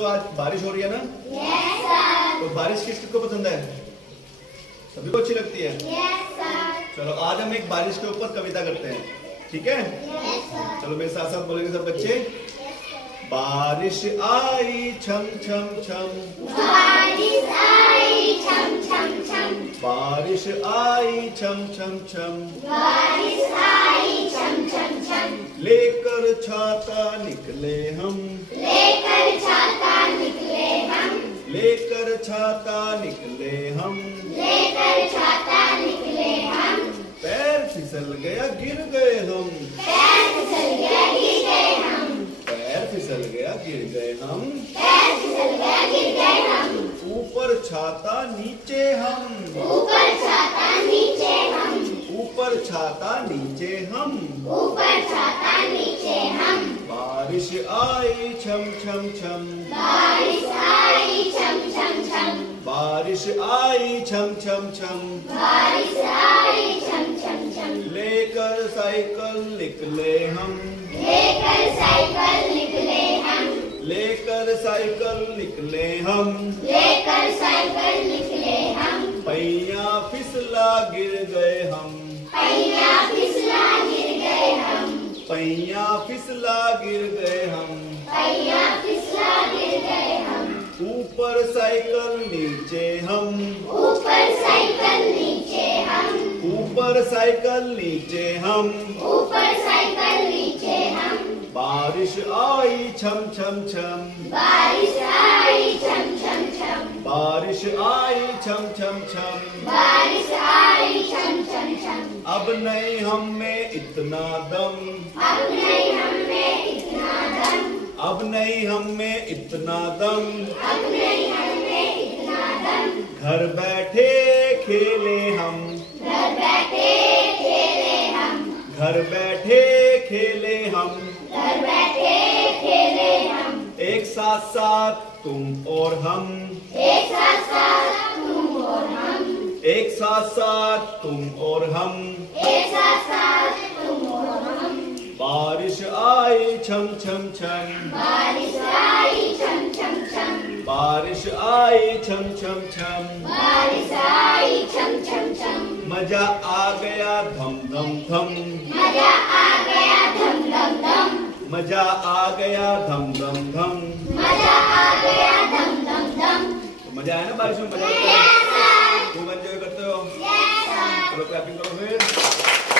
बच्चों आज बारिश हो रही है ना? Yes sir. तो बारिश किसको पसंद है? सभी को अच्छी लगती है। Yes sir. चलो आज हम एक बारिश के ऊपर कविता करते हैं, ठीक है? Yes sir. चलो मेरे साथ साथ बोलेंगे सब बच्चे। बारिश आई छम छम छम, बारिश आई छम छम छम, बारिश आई छम छम छम, बारिश आई छम छम छम, लेकर छाता निकले हम, लेकर छाता निकले हम, लेकर छाता निकले हम, लेकर छाता निकले हम, पैर फिसल गया गिर गए हम, पैर फिसल गया गिर गए हम, पैर फिसल गया गिर गए हम, पैर फिसल गया गिर गए हम, ऊपर छाता नीचे हम, ऊपर छाता नीचे हम, ऊपर छाता नीचे हम, ऊपर छाता नीचे हम, बारिश आई छम छम छम, बारिश आई छम छम छम, बारिश आई छम छम छम, बारिश आई छम छम छम, लेकर साइकिल निकले हम, लेकर साइकिल निकले हम, लेकर साइकिल निकले हम, लेकर साइकिल निकले हम, पैया फिसला गिर गए हम, पैया फिसला गिर गए हम, पैया फिसला गिर गए हम, पैया फिसला गिर गए हम, ऊपर साइकिल नीचे हम, ऊपर साइकिल नीचे हम, ऊपर साइकिल नीचे हम, ऊपर साइकिल नीचे हम, बारिश आई छम छम छम, बारिश आई छम छम छम, बारिश आई छम छम छम, बारिश आई छम छम छम, अब नहीं हम में इतना दम, अब नहीं हम में इतना दम, अब नहीं हम में इतना दम, अब नहीं हम में इतना दम, घर बैठे खेले हम, घर बैठे खेले हम, घर बैठे खेले हम, घर बैठे खेले हम, एक साथ साथ तुम और हम, एक साथ साथ तुम और हम, एक साथ साथ तुम और हम, एक साथ साथ तुम और हम, बारिश आई छम छम छम, बारिश आई छम छम छम, बारिश आई छम छम छम, बारिश आई छम छम छम, मजा आ गया धम धम धम, मजा आ गया धम धम धम, मजा आ गया धम धम धम, मजा आ गया धम धम धम, तो मजा आया ना बारिश में? मजा आता है? यस सर, खूब एंजॉय करते हो? Yes sir. चलो क्लैपिंग करो फिर।